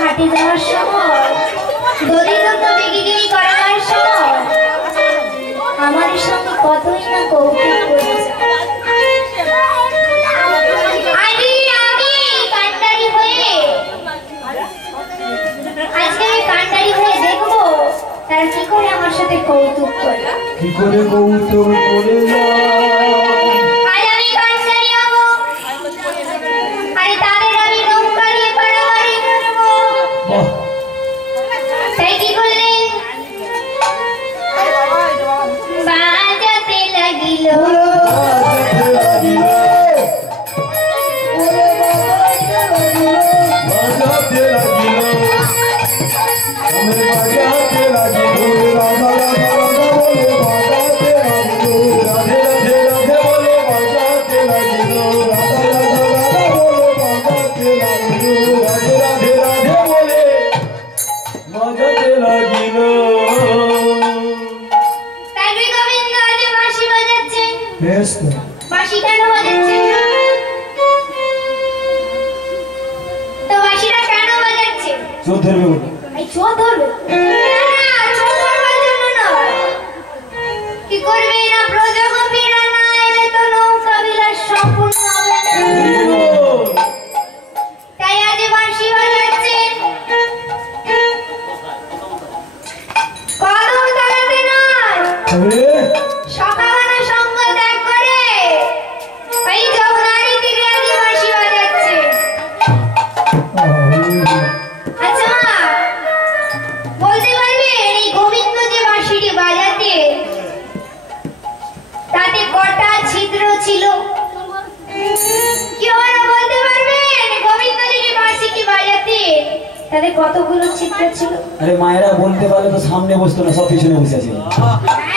হাটে যাওয়ার সময় সাথে কৌতুক করে। কি করে কৌতুক করে না? আজ আমি কানসারি হব, আরে তাদের আমি নৌকা নিয়ে পারাপারি করবো। তাই কি করলেন? বাজাতে লাগিল বাঁশি কেন বাজাচ্ছেন? তো বাঁশিটা কেন বাজাচ্ছেন? চোর ধরবে বলে। এই চোর ধরবে? না, চোর ধরবার জন্য নয়। কি করবে না ব্রজগোপীরা না এলে তো নৌকা বিলাস সম্পূর্ণ হবে না। তাই আজ বাঁশি বাজাচ্ছেন। কদম তাড়াতে নয়, সকালবেলা সঙ্গ ত্যাগ করে এই যমুনার তীরে আজ বাঁশি বাজাচ্ছে। আচ্ছা বলতে পারবেন এই গোবিন্দ যে বাঁশিটি বাজাতে তাতে কটা ছিদ্র ছিল? কেউ আর বলতে পারবেন গোবিন্দ যে বাঁশিটি বাজাতে তাতে কতগুলো ছিদ্র ছিল? আরে মায়েরা বলতে পারলে তো সামনে বসতো না, সব পিছনে বসে আছে।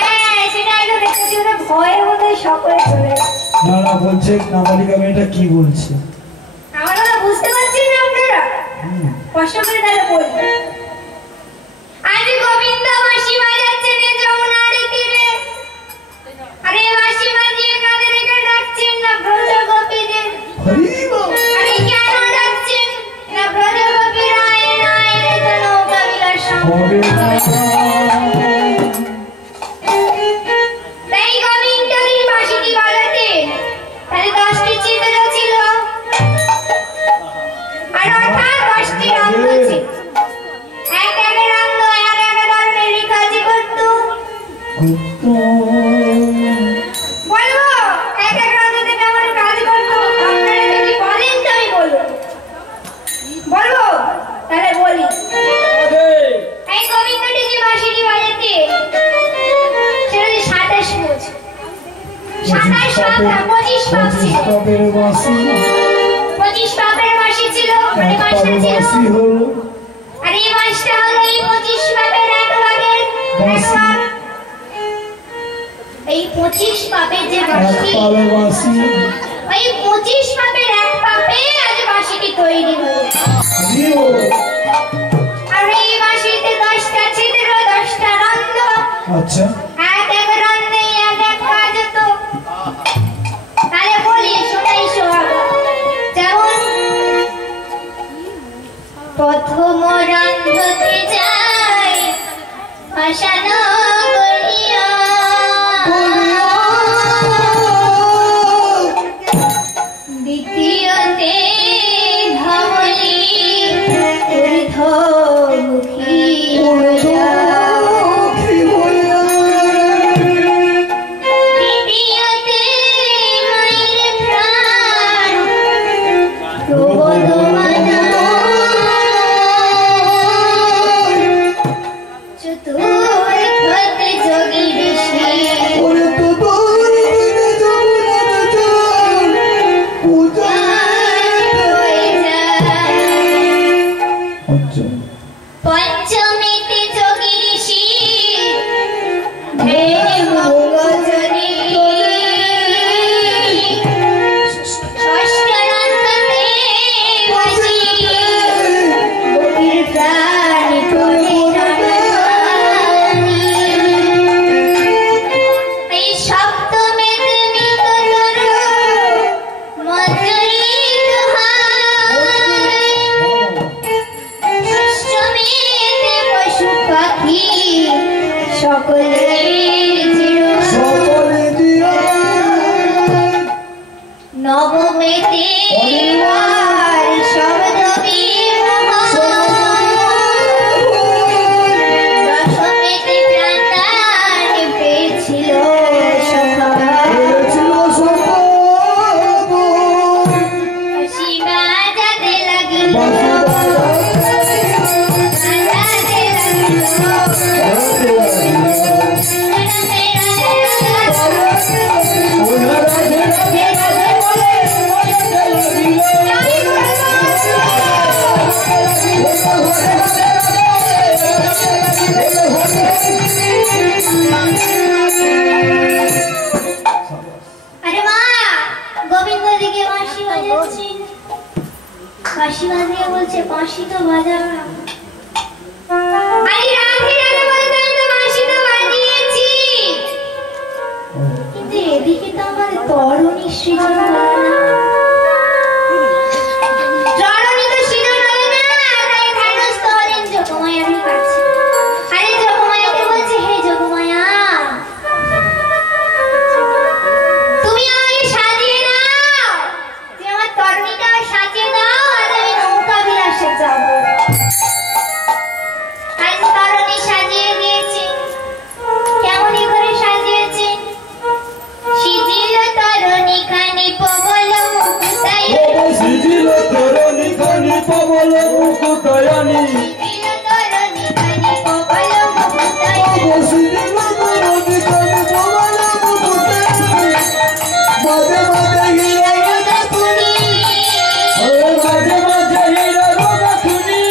হ্যাঁ সেটাই তো দেখতেছি, ওরা ভয়ে বোধহয় সকলে চলে যাচ্ছে। না না বলছে নাবালিকা মেয়েটা কি বলছে আমার কথা বুঝতে পারছেন না আপনারা? কষ্ট করে তাহলে বলবেন। আজ গোবিন্দ বাঁশি বাজাচ্ছেন এই যমুনার তীরে। আরে বাঁশি বাজিয়ে কাদেরকে ডাকছেন? না ব্রজগোপীদের। আরে কেন ডাকছেন? না ব্রজগোপীরা না এলে তো নৌকা বিলাস সম্ভব নয়। তাই গোবিন্দ এই বাঁশিটি বাজাতেন। তাহলে 10টি ছিদ্র ছিল আর অর্থাৎ 10টি রঙ্গ ছিল। এক এক রঙ্গ এক এক ধরনের কাজ করত। বলবো এক এক রঙে কেমন কাজ করত? আপনারা যদি বলেন তো আমি বলবো। বলবো? তাহলে বলি। এই গোবিন্দটি যে বাঁশিটি বাজাতে সেটা যে 27 মুজ, 27 পাপ 25 পাপ ছিল। 25 পাপের বাঁশি ছিল, মানে বাঁশটা ছিল। আর এই বাঁশটা হলো এই 25 পাপের এক ভাগের এক ভাগ। এই 25 পাপের যে বাঁশি, ওই 25 পাপের এক পাপে আজ বাঁশিটি তৈরি হয়েছে। আর এই বাঁশিতে 10টা ছিদ্র, 10টা রন্ধ্র। আচ্ছা এক এক রন্ধ্রে এক এক কাজ হতো। তাহলে বলি শোনাই সোহাগ। যেমন প্রথম রন্ধ্রতে যায় ভাসানো করিয়া, দ্বিতীয়তে ধমনী ঊর্ধ্বমুখী হইয়া, তৃতীয়তে মায়ের প্রাণ প্রবোধমান, চতুর্থতে যোগী ঋষি, পঞ্চমীতে যোগী ঋষি ভঙ্গজনী, ষষ্ঠ রন্ধ্রতে বাঁশি গভীর প্রাণ করে নামানি, এই সপ্তমেতে মৃগতর মধুরী দোহাই, অষ্টমীতে পশু পাখি সকলের চিরস্থায়ী, নবমেতে আর শব্দ বিমোহন, দশমেতে প্রাণদান আরে মা, গোবিন্দ দিকে বাঁশি বাজাচ্ছে। বাঁশি বাজিয়ে বলছে বাঁশি তো বাজা। আরে রাধে রাধে বলতে আমি তো বাঁশি তো বাজিয়েছি, কিন্তু এদিকে তো আমার তরুণী সৃজন হলো না। তরুণী তো সৃজন হলো না, তাই ধ্যানস্থ হলেন যোগমায়ার কাছে। আরে যোগমায়াকে বলছে, হে যোগমায়া, তুমি আমাকে সাজিয়ে দাও, তুমি আমার তরুণীটা সাজিয়ে দাও, আর আমি নৌকা বিলাসে যাবো। আজ তরুণী সাজিয়ে দিয়েছি। কেমনই করে সাজিয়েছে? শিজিল তরুণী খানি পবল মুকুতায়নি, শিজিল তরুণী খানি পবল মুকুতায়নি, শিজিল তরুণী খানি পবল মুকুতায়নি, শিজিল তরুণী খানি পবল মুকুতায়নি, মাঝে মাঝে হীরা রাজা তুমি, মাঝে মাঝে হীরা রাজা তুমি,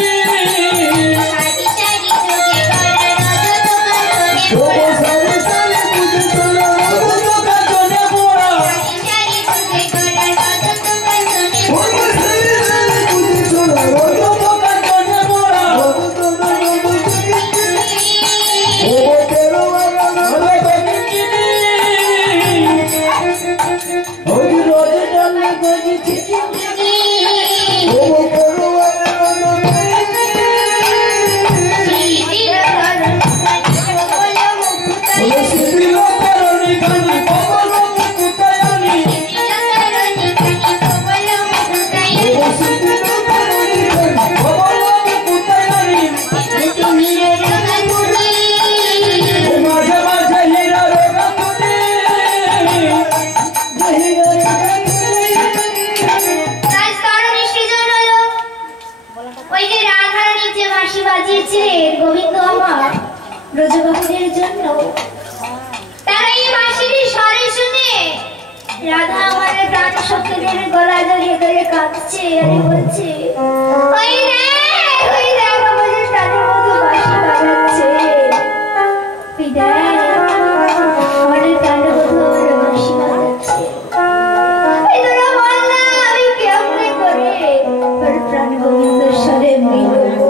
সারি সারি চোখে করা রজত কাজনে পোড়া, সারি সারি বুঝে তোলা রজত কাজনে পোড়া, সারি সারি চোখে করা রজত কাজনে পোড়া, সারি সারি বুঝে তোলা রজত কাজনে পোড়া, ও তেরো বাগান বাগানিনী, ওই রোজ ডালে গজি থেকে ও তেরো বাগান বাগানিনী, শিজিল তরুণী খানি পবল মুকুতায়নি, ও শিবির তরুণী খানি পবল মুকুতায়নি, শিজিল তরুণী খানি পবল মুকুতায়নি, ও শিবির তরুণী খানি পবল মুকুতায়নি, তুমি রজত কাজনে ও মাঝে মাঝে হীরা রাজা তুমি, হীরা রাজা তুমি। আজ তরুণী সৃজন হলো। ওই যে রাধারানী যে বাঁশি বাজিয়েছে গোবিন্দ আমার ব্রজবাসীদের জন্য, তারা এই বাঁশির স্বরে শুনে রাধা আমার প্রাণ সখীদের গলা জড়িয়ে ধরে কাঁদছে আর বলছে, ওই দেখ আমাদের প্রাণের মতো বাঁশি বাজাচ্ছে, ওই দেখ আমাদের প্রাণের মতো আমার বাঁশি বাজাচ্ছে। এই তোরা বল না, আমি কেমনে করে তোর প্রাণ গোবিন্দের স্বরে মিলবো?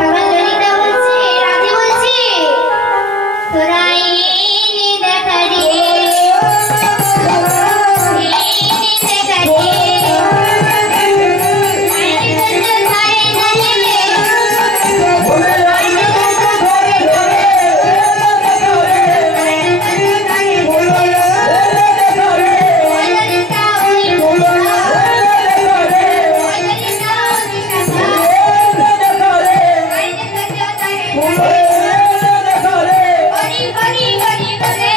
তখন ললিতা বলছে, রাধে বলছে, তোরা এনে দেখা রে, এনে দেখা রে, আইনে তোর ধারে ধারে রে, আইনে তোর ধারে ধারে, আইনে তোর ধারে ধারে, ওই ললিতা ওই ললিতা, ওই ললিতা ওই শাখা, আইনে তোর ধারে ধারে, হরি হরি হরি বলে,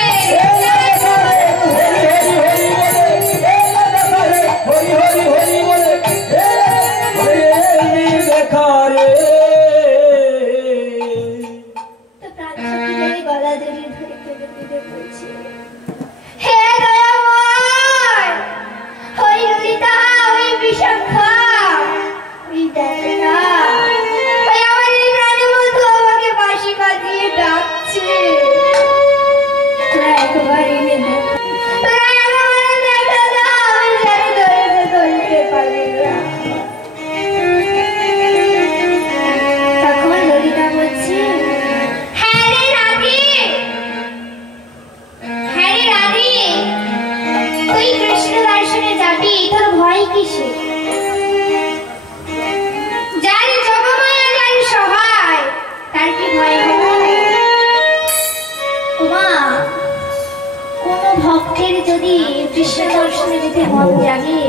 তো প্রাণ সখীদের গলা জড়িয়ে ধরে কেঁদে কেঁদে বলছে, হে দয়াময়, ওই ললিতা ওই বিশাখা, ওই দেখ না, ওই আমাদের প্রাণের মতো আমাকে বাঁশি বাজিয়ে ডাকছে, তোরা একবার এনে দেখ, তোরা একবার দেখা দাও, আমি জানি ধরে ধরতে পারবি না। তখন ললিতা বলছে, হ্যাঁ রে রাধে, হ্যাঁ রে রাধে, তুই কৃষ্ণ দর্শনে যাবি, তোর ভয় কিসে? যার যোগমায়া যার সহায়, তার কি ভয় হবে? ওমা, কোন ভক্তের যদি কৃষ্ণ দর্শনে যেতে মন জাগে,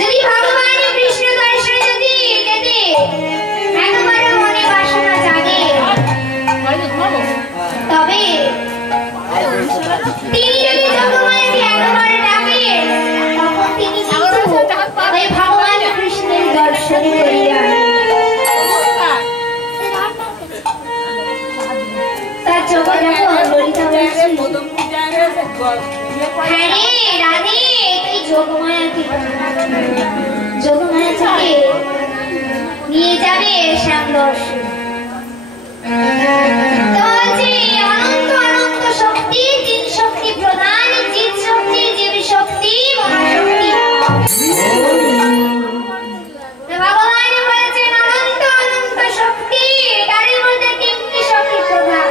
যদি ভগবানের কৃষ্ণ দর্শনে যদি যেতে একবারে মনে বাসনা জাগে, তবে তিনি যদি যোগমায়াকে একবার ডাকে, তখন তিনি কিন্তু ওই ভগবান কৃষ্ণের দর্শন করিয়া তার চোখে দেখো ললিতা বলছে, হ্যাঁ রে রাধে, তুই যোগমায়াকে যোগমায়াকে নিয়ে যাবে শ্যাম দর্শন। অনন্ত অনন্ত শক্তি, তিন শক্তি প্রধান, চিৎ শক্তি, জীব শক্তি, মহাশক্তি। ভগবান বলেছেন অনন্ত অনন্ত শক্তি, তার মধ্যে তিনটি শক্তি প্রধান।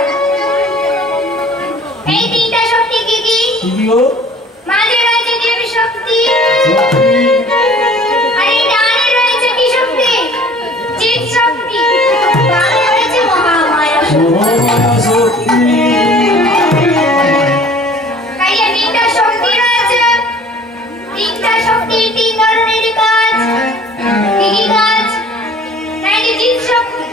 এই তিনটা শক্তি কি কি? মাঝে রয়েছে জীব শক্তি, আর এই ডানে রয়েছে কি শক্তি? চিৎ শক্তি, বামে রয়েছে মহামায়া শক্তি। তাইলে তিনটা শক্তি রয়েছে, তিনটা শক্তি তিন ধরনের কাজ। কি কি কাজ? তাইলে চিৎ শক্তি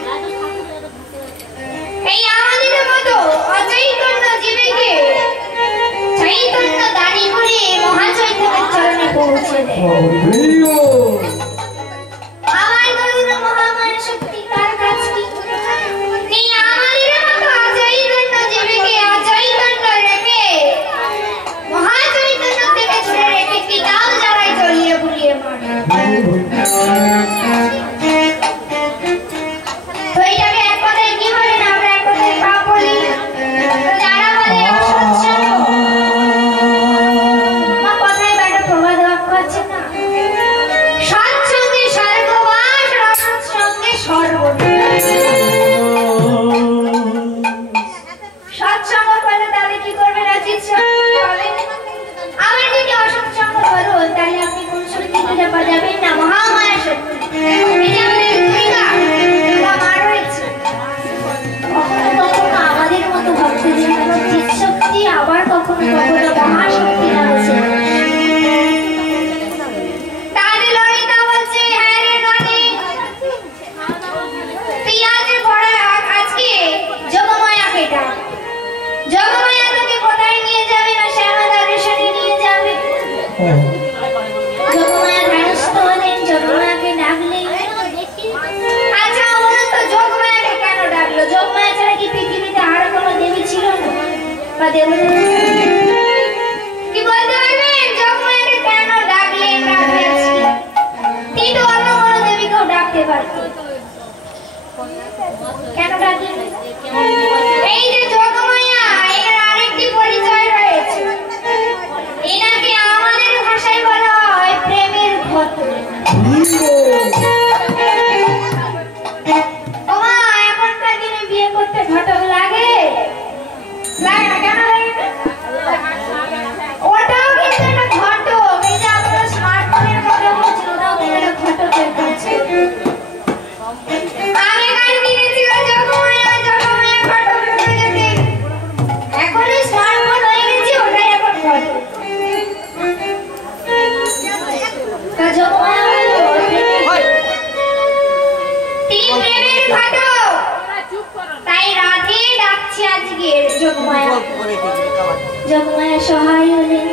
এই আমাদের মতো অচৈতন্য জীবকে চৈতন্য দানি করে মহাচৈতন্যের চরণে পৌঁছে দেয়। আমার গরুর মহামায়া শক্তি তার কাজ কি? এই আমাদের মতো অচৈতন্য জীবকে অচৈতন্য রেখে মহাচৈতন্য থেকে ছুড়ে রেখে পিতাও জ্বালায় জ্বলিয়ে পুড়িয়ে মারে। তো এটাকে এক কথায় কি বলে না, আমরা এক কথায় পাপ বলি। তো যারা বলে অসৎসঙ্গ, আমার কথায় একটা প্রবাদ বাক্য আছে না, সৎসঙ্গে স্বর্গবাস, অসৎসঙ্গে সর্বনাশ। সৎসঙ্গ করলে তাহলে কি করবে না? চিৎ শক্তি হবে। আবার যদি অসৎসঙ্গ করুন তাহলে আপনি কোন শক্তি খুঁজে পাবেন না? মহামায়া শক্তি। এই যে আমাদের দুর্গা মা রয়েছে, কখনো কখনো আমাদের মতো ভক্তদের জন্য চিৎ শক্তি, আবার কখনো কখনো মহাশক্তি রয়েছে। তাহলে ললিতা বলছে, হ্যাঁ রে ননি, তুই আজকে আজকে যোগমায়াকে ডাক। যোগমায়া তোকে কোথায় নিয়ে যাবে? না শ্যামা দর্শনে নিয়ে যাবে। যোগমায়া ধ্যানস্থ হলেন, যোগমায়াকে ডাকলেন। আচ্ছা বলুন তো, যোগমায়াকে কেন ডাকলো? যোগমায়া ছাড়া কি পৃথিবীতে আর কোনো দেবী ছিল না বা দেবতা ছিল? কি বলতে পারবেন যোগমায়াকে কেন ডাকলেন? ডাকলেন আজকে কিন্তু অন্য কোনো দেবীকেও ডাকতে পারতেন, কেন ডাকলেন? এই যে যোগমায়া, এর আরেকটি পরিচয় রয়েছে। এনাকে আমাদের ভাষায় বলা হয় প্রেমের ঘট। ওমা, এখনকার দিনে বিয়ে করতে ঘটক লাগে? লাগে না, কেন লাগে না? ওটাও কিন্তু একটা ঘটক। এই যে আপনার স্মার্টফোনের কথা বলছেন, ওটাও কিন্তু একটা ঘটকের কাজ। আগেকার দিনে ছিল যোগমায়া, যোগমায়া ঘটক হয়ে যেতে। এখন স্মার্টফোন হয়ে গেছে, ওটাই এখন ঘটক। তা যোগমায়া হলো তিনি প্রেমের ঘটক, তাই রাধে ডাকছে আজকে যোগমায়া। যোগমায়া সহায় হলেন।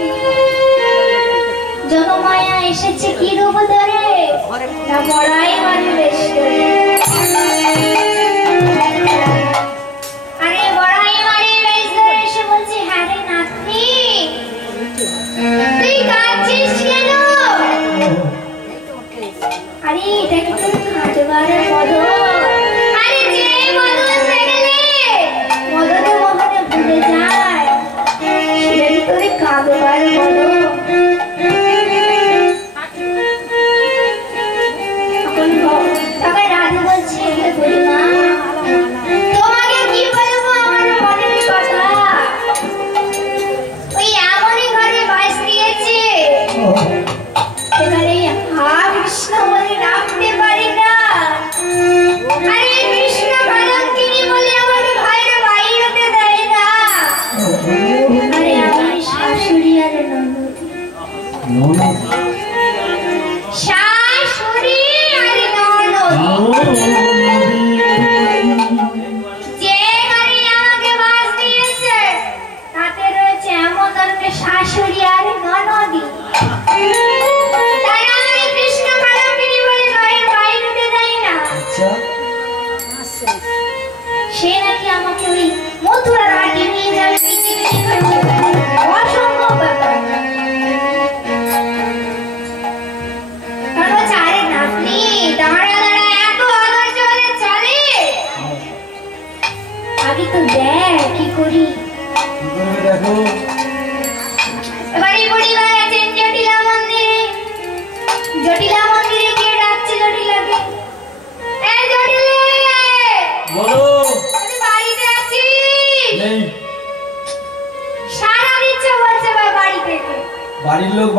যোগমায়া এসেছে কি রূপ ধরে? না বড়াই মানে বেশ ধরে। আরে বড়াই মানে বেশ ধরে এসে বলছে, হ্যাঁ রে নাতনি, তুই কাঁদছিস কেন? আরে এটা কি তোর খাটবারের মদন? আরে যে মদন দেখলে মদনে মোহনে ভুলে যায়, সেটা কি তোর কাঁদবার মদন? তখন রাধে বলছে, বুড়িমা, তোমাকে কি বলবো আমার মনের কথা? ওই এমনই ঘরে বাস দিয়েছে, এবারে হা কৃষ্ণ বলে ডাকতে পারি না। আরে কৃষ্ণ ভালঙ্কিনী বলে আমাকে ঘরে বাইরে হতে দেয় না। আরে আমার শাশুড়ি আর ননদ, শাশুড়ি আর ননদ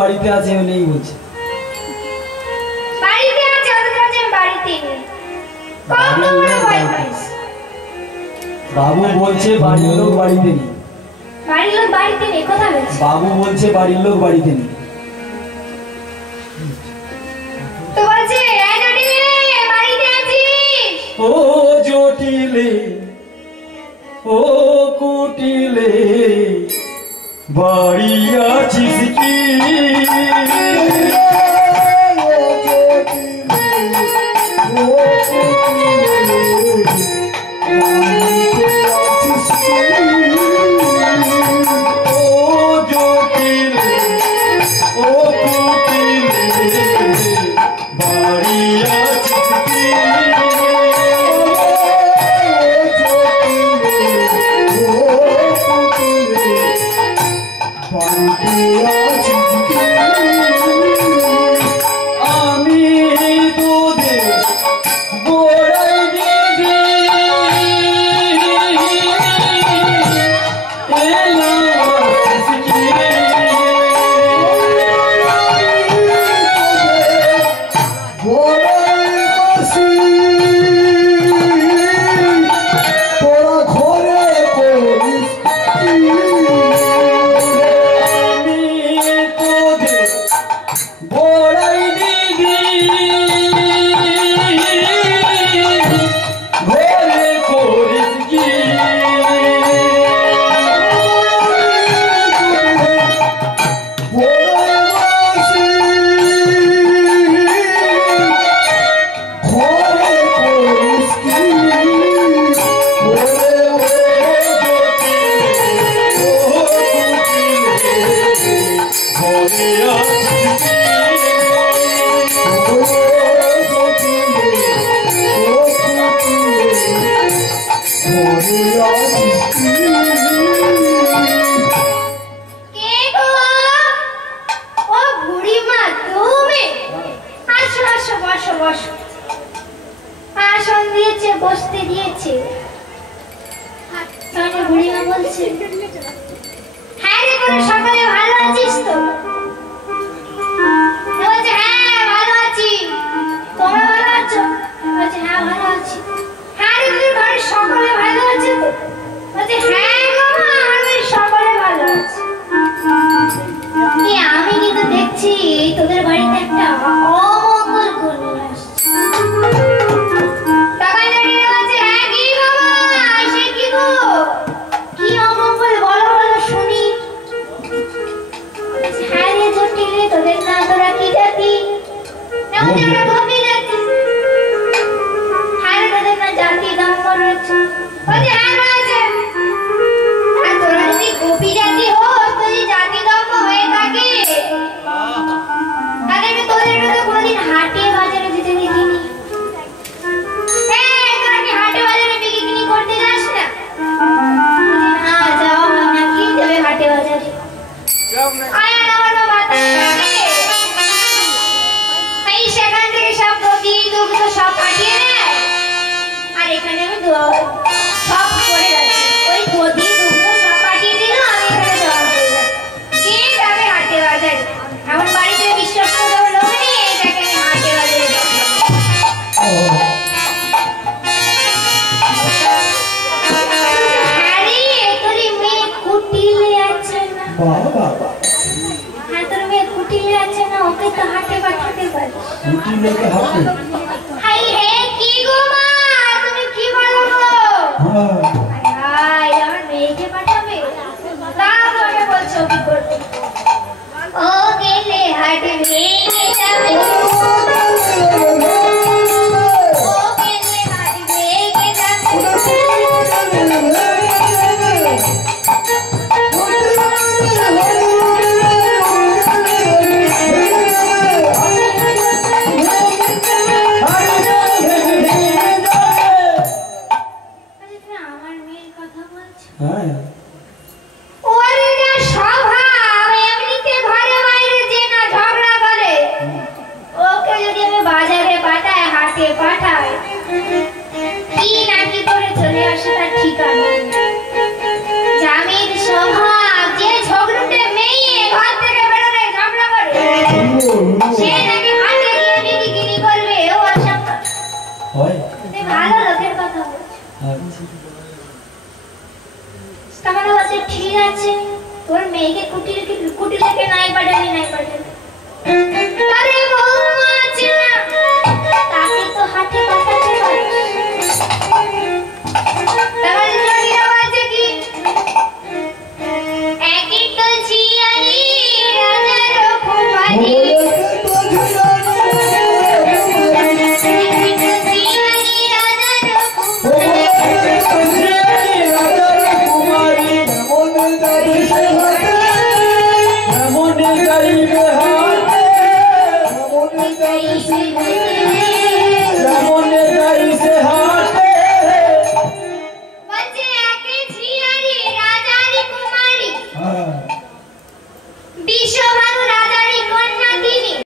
বাড়িতে আছে নেই বলছে। বাড়িতে আছে অথচ বাড়িতে নেই। কত বড় বদমাইশ। বাবু বলছে বাড়ির লোক বাড়িতে নেই। বাড়ির লোক বাড়িতে নেই কথা বলছে। বাবু বলছে বাড়ির লোক বাড়িতে নেই। তো বলছে এই জটিলে বাড়িতে আছিস? ও জটিলে ও কুটিলে বাড়ি আছিস কি? বসতে দিয়েছে। তাহলে বুড়িমা বলছে হ্যাঁ রে তোরা সকালে ভালো আছিস তো? বলছে হ্যাঁ ভালো আছি। তোমরা ভালো আছো? বলছে হ্যাঁ ভালো আছি। হ্যাঁ রে তোদের ঘরে সকলে ভালো আছে তো? বলছে হ্যাঁ গো মা আমি সকলে ভালো আছি। আমি কিন্তু দেখছি তোদের বাড়িতে একটা অমঙ্গল ঘনিয়ে আসছে। তোদের না তোরা কি জাতি? না তোরা গোপী জাতি। হ্যাঁ তোদের না জাতি ধর্ম রয়েছে। বলছে হ্যাঁ রয়েছে। আর তোরা যদি গোপী জাতি হোস, যদি জাতি ধর্ম হয়ে থাকে, তাহলে তোদেরকে তো কোনোদিন হাটে বাজারে যেতে দেখিনি। তোরা কি হাটে বাজারে বিক্রি করতে যাস না? না যাও না, কি যাবে হাটে বাজারে? আয়া আমার বাবা সেখান থেকে সব দধি দুগ্ধ সব পাঠিয়ে দেয়, আর এখানে আমি সব করে রাখি। ওই দধি দুগ্ধ সব পাঠিয়ে দিল, আমি এখানে জমা করে রাখি। কে যাবে হাটে বাজারে? আমার বাড়িতে বিশ্বাস করে লোক নেই, এটাকে আমি হাটে বাজারে আরে তোর মেয়ে কুটিলে আছে না? হ্যাঁ তোর মেয়ে কুটিলে আছে না? ওকে তো হাটে পাঠাতে পারি। হাই হে কি গো মা, তুমি কি বলো গো? হাই আমার মেয়েকে পাঠাবে? তাও তোকে বলছো কি করবে? ও গেলে হাটে ভেঙে যাবে, ও গেলে হাটে ভেঙে যাবে। ওরে না স্বভাব, এমনিতে ঘরে বাইরে যে না ঝগড়া করে, ওকে যদি আমি বাজারে পাঠাই, হাটে পাঠাই, কি নাকি করে চলে আসে তার ঠিকানা নেই। জামির স্বভাব, যে ঝগড়ুটে মেয়ে ঘর থেকে বেরোলে ঝগড়া করে, হয় তুমি ভালো লোকের কথা বলছো। আচ্ছা তাহলে বলছে ঠিক আছে তোর মেয়েকে কুটি রেখে নাই পাঠালি। আরে